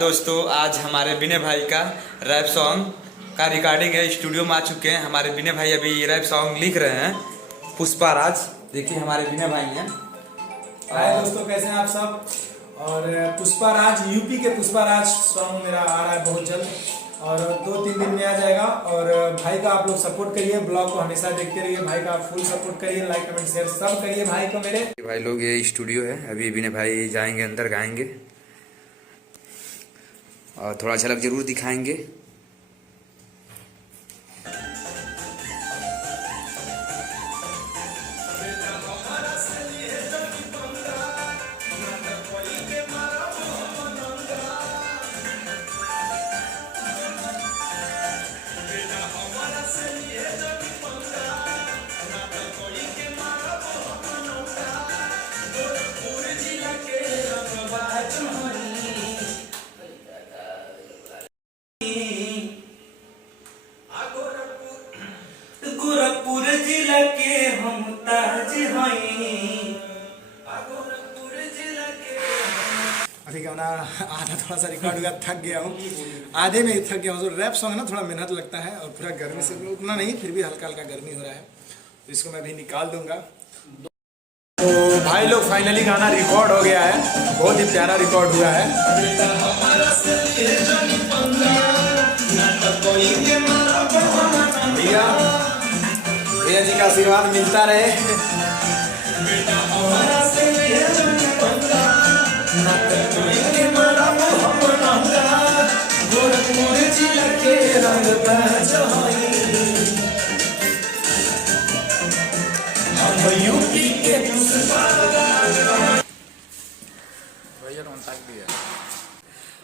दोस्तों, आज हमारे विनय भाई का रैप सॉन्ग का रिकॉर्डिंग है। स्टूडियो में आ चुके हैं हमारे विनय भाई, अभी रैप सॉन्ग लिख रहे हैं। पुष्पा राज, देखिए हमारे विनय भाई हैं। हाय दोस्तों, कैसे हैं आप सब। और पुष्पा राज, यूपी के पुष्पा राज सॉन्ग मेरा आ रहा है बहुत जल्द और 2-3 दिन में आ जाएगा। और भाई का आप लोग सपोर्ट करिए, ब्लॉग को हमेशा देखते रहिए। भाई का फुल सपोर्ट करिए, लाइक कमेंट शेयर सब करिए भाई को मेरे। भाई लोग, ये स्टूडियो है, अभी विनय भाई जाएंगे अंदर, गाएंगे और थोड़ा झलक जरूर दिखाएंगे। गोरखपुर जिला के हम ताज हई। अभी गाना आधा थोड़ा सा रिकॉर्ड हुआ, थक गया हूँ, आधे में ही थक गया हूँ। जो रैप सॉन्ग है ना, थोड़ा मेहनत लगता है और पूरा गर्मी से उतना नहीं, फिर भी हल्का हल्का गर्मी हो रहा है, तो इसको मैं अभी निकाल दूंगा। तो भाई लोग, फाइनली गाना रिकॉर्ड हो गया है, बहुत ही प्यारा रिकॉर्ड हुआ है। भैया जी का आशीर्वाद मिलता रहे।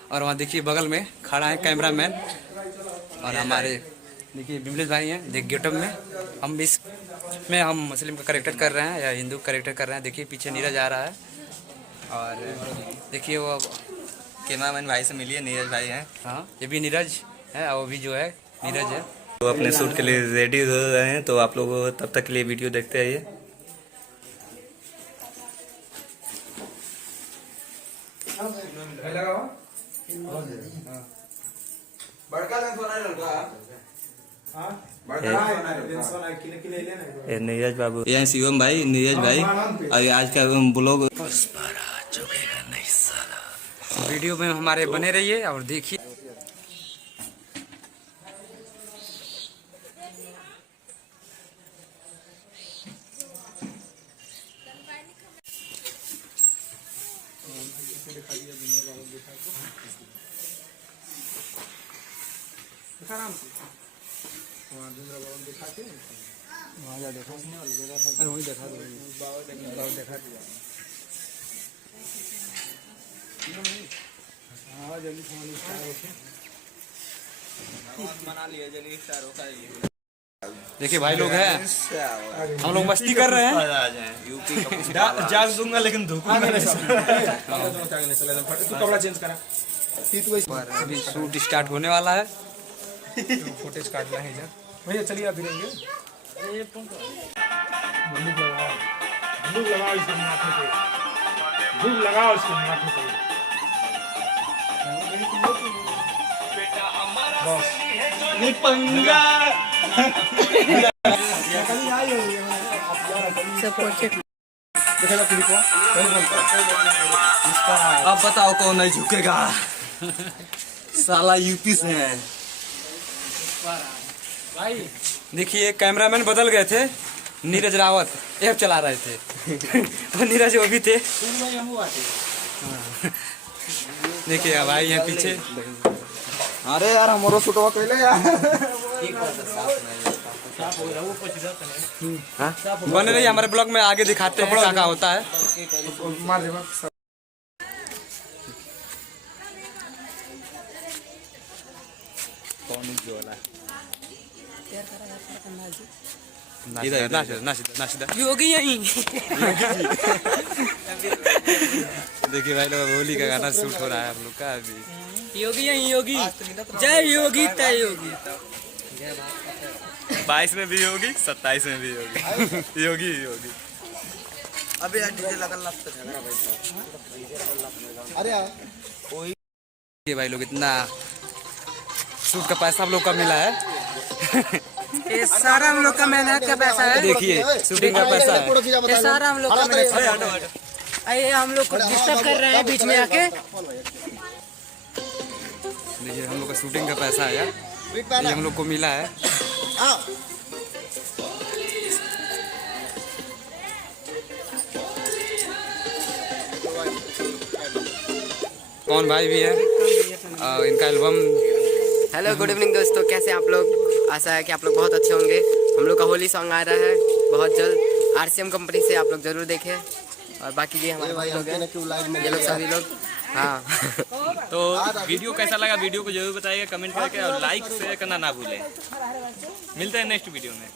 और वहाँ देखिए बगल में खड़ा है कैमरामैन, और हमारे देखिए विमलेश भाई हैं। देख गेटअप में हम हम मुस्लिम का करेक्टर कर रहे हैं या हिंदू करेक्टर कर रहे हैं। देखिए पीछे नीरज आ रहा है, और देखिए वो कैमरामैन भाई से मिलिए, नीरज भाई हैं। हाँ, ये भी नीरज है, और वो भी जो है नीरज है। तो अपने शूट के लिए रेडी हो रहे हैं, तो आप लोग तब तक के लिए वीडियो देखते रहिए। नीरज बाबू, ये शिवम भाई, नीरज भाई, और आज का ब्लॉग नहीं साला। वीडियो में हमारे बने रहिए और देखिए। दिखा के वहाँ जा देखा, अरे वही देखा दो, देखा दिया। हाँ, जल्दी मना लिए जल्दी स्टार होगा। देखिए भाई लोग हैं, हम लोग मस्ती कर रहे हैं। यूपी का जाग दूंगा लेकिन धूप में कपड़ा चेंज करा। अभी शूट स्टार्ट होने वाला है। फुटेज काटना है इधर भैया, चलिए आप गिरेंगे। बंदूक लगाओ इसके माथे पे, बंदूक लगाओ इसके माथे पे। बस ये पंगा अब बताओ कौन नहीं झुकेगा। साला यूपी से है भाई। देखिए कैमरामैन बदल गए थे, नीरज रावत ऐप चला रहे थे और नीरज वो भी थे। देखिए भाई यहाँ पीछे। अरे यार हमारो सुटवा कहले यार। बने रहिए हमारे ब्लॉग में, आगे दिखाते हैं क्या क्या होता है। मार दे योगी यहीं। देखिए भाई लोग, होली का गाना शूट हो रहा है हम लोग का अभी। योगी यहीं, योगी जय योगी तय योगी। 22 में भी होगी, 27 में भी होगी। योगी योगी। अबे यार डीजे लगल, अरे यार कोई ये भाई लोग इतना शूट का पैसा हम लोग का मिला है। ये सारा हम लोग का मेहनत का पैसा है। देखिए शूटिंग का पैसा है। ये सारा हम लोग का मेहनत का पैसा है। आइए हम लोग को डिस्टर्ब कर रहे हैं बीच में आके। देखिए हम लोग का शूटिंग का पैसा है यार, ये हम लोग को मिला है। कौन भाई भी है और इनका एल्बम। हेलो गुड इवनिंग दोस्तों, कैसे आप लोग? आशा है कि आप लोग बहुत अच्छे होंगे। हम लोग का होली सॉन्ग आ रहा है बहुत जल्द, RCM कंपनी से, आप लोग जरूर देखें। और बाकी ये हमारे लोग हैं, ये लोग सभी लोग। हाँ तो वीडियो कैसा लगा वीडियो को जरूर बताइएगा कमेंट करके, और लाइक शेयर करना ना भूलें। मिलते हैं नेक्स्ट वीडियो में।